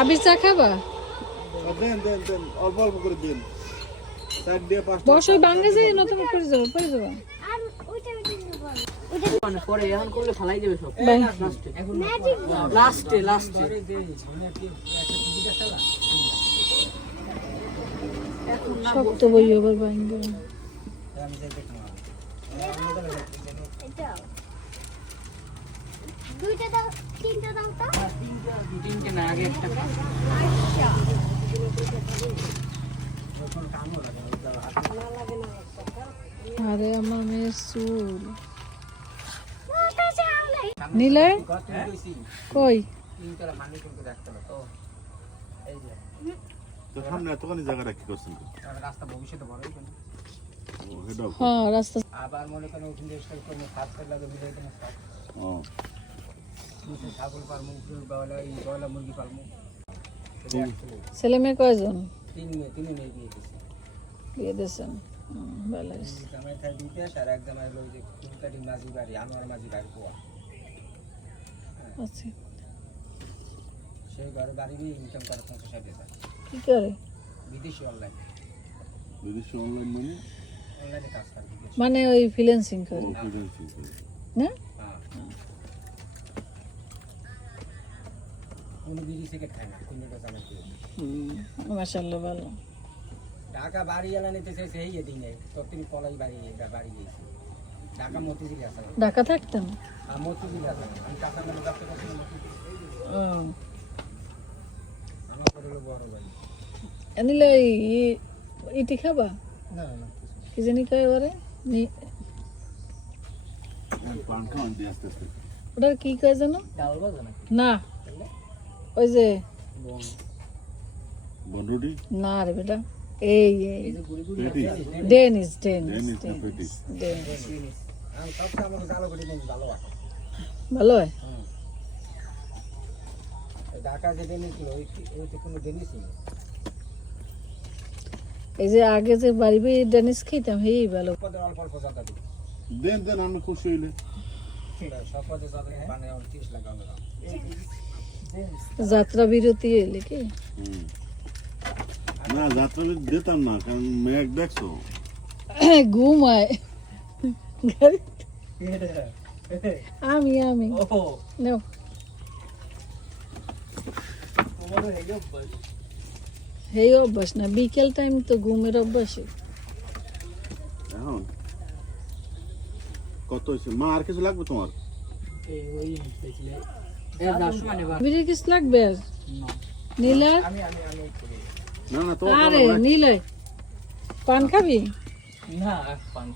আবির চা খাবা? দেন দেন দেন, অল্প অল্প করে দেন। 4 দিয়ে 5 বসই বাঙ্গে যাই না, তুমি পড়ে যাবো আর ওইটা মানে পরে এখন করলে ফালাই যাবে সব। বাই। লাস্টে শক্ত বই আবার বাঙ্গে। দুইটা দাও, তিনটা দাও তো। তিনটে না, আগে একটা খাও। আরে আমার মেয়ের চুল নিলে কই? তো সামনে এতখানি জায়গাটা কি করছেন? রাস্তা ভবিষ্যতে বড় হইবে না। হ্যাঁ রাস্তা। আবার মনে করেন ওখানে স্টাইল করে হাত ফেল লাগে মিলাই দেন সব। ছাগল পালমু, বয়লা মুরগি পালমু। ছেলে মেয়ে কয়জন? তিন মেয়ে বিয়ে দিয়েছে। বিয়ে দিয়েছেন? ভালো হয়েছে। জামাই থাই দিতে আর এক জামাই হলো যে কুলকাটি মাঝি বাড়ি, আমার মাঝি বাড়ি পোয়া। আচ্ছা, সেই ঘরে বাড়ি নিয়ে ইনকাম করে 50-60,000। কি করে? বিদেশি অনলাইন অনলাইনে কাজ করে বিদেশি। মানে ওই ফ্রিল্যান্সিং করে না? কোনো বিজি থেকে খায় না, কোনটা জামাই করে। মাশাআল্লাহ ভালো। ঢাকা বাড়ি এলা নিতে চাইছে এই দিনে, তো তিনি পলাই বাড়ি গেছে। ঢাকা মতিঝিল আছে। ঢাকা থাকতেন? মতিঝিল আছে। আমি টাকা মেলে ব্যবসা করছি মতিঝিল। আমার পরে হলো বড় বাড়ি। এনিলে ইটি খাবা? না না, কি জানি কয় ওরে? ওটার কি কয় জানো? ডাউল বাজা নাকি? না, ওই যে বনরুটি না রে বেটা, এই এই যে গুড়ি গুড়ি পেটি ডেনিস আমি সবটা আমার জালো করে নেই, ভালো আছে। ভালো হয়। ঢাকা যে ডেনিস ছিল ওই তো কোনো ডেনিসই নেই। এই যে আগে যে বাড়ি ডেনিস খেতাম, হেই ভালো। পদে অল্প অল্প জায়গা দিই। দেন দেন, আমি খুশি হইলে। সব পদে জায়গা মানে 30 লাখ আমরা। যাত্রা বিরতি এলে কি? না, যাত্রা দিতাম না, কারণ মেঘ দেখছো। ঘুমায় আমি ওহো, নাও। তোমার হেগে বল। এই অভ্যাস না, বিকেল টাইম তো ঘুমের অভ্যাস। এখন কত হয়েছে মা? আর কিছু লাগবে তোমার? এই ওই দেখলে এ দাস মানে বা বিড়ি কিস লাগবে আর? নীলা আমি না না, তোমার আরে নীলা পান খাবি? না পান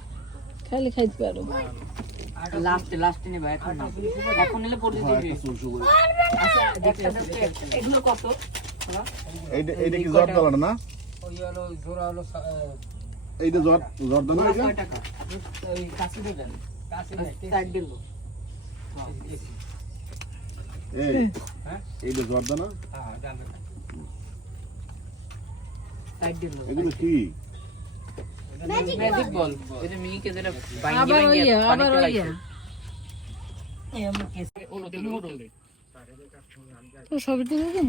খালি খাইতে পারো। লাস্টে নেবা, এখন নিলে পড়ে দিবি। আচ্ছা এগুলো কত? এইটা কি জর্দানা না? ওই হলো জোড়া হলো এইটা জর্দানা এটা? কয় টাকা? ওই কাছে দেবেন, কাছে সাইড দিল। এই এইটা জর্দানা? হ্যাঁ জানেন, সাইড দিল। এগুলো কি? Magic ball. এটা মিনিকে যেটা আবার ওইয়া তো সবই তো দেখুন।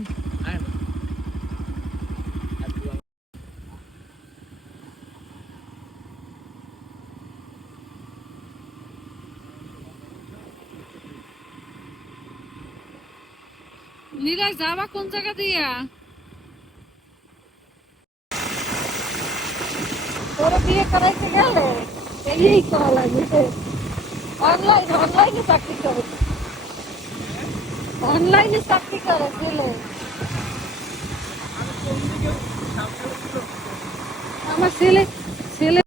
নীলা যাবা কোন জায়গা দিয়া? তোরা বিয়ে করাইতে গেলে এই করা লাগবে। অনলাইনে চাকরি করে, অনলাইনে চাকরি করে ছেলে। আমার ছেলে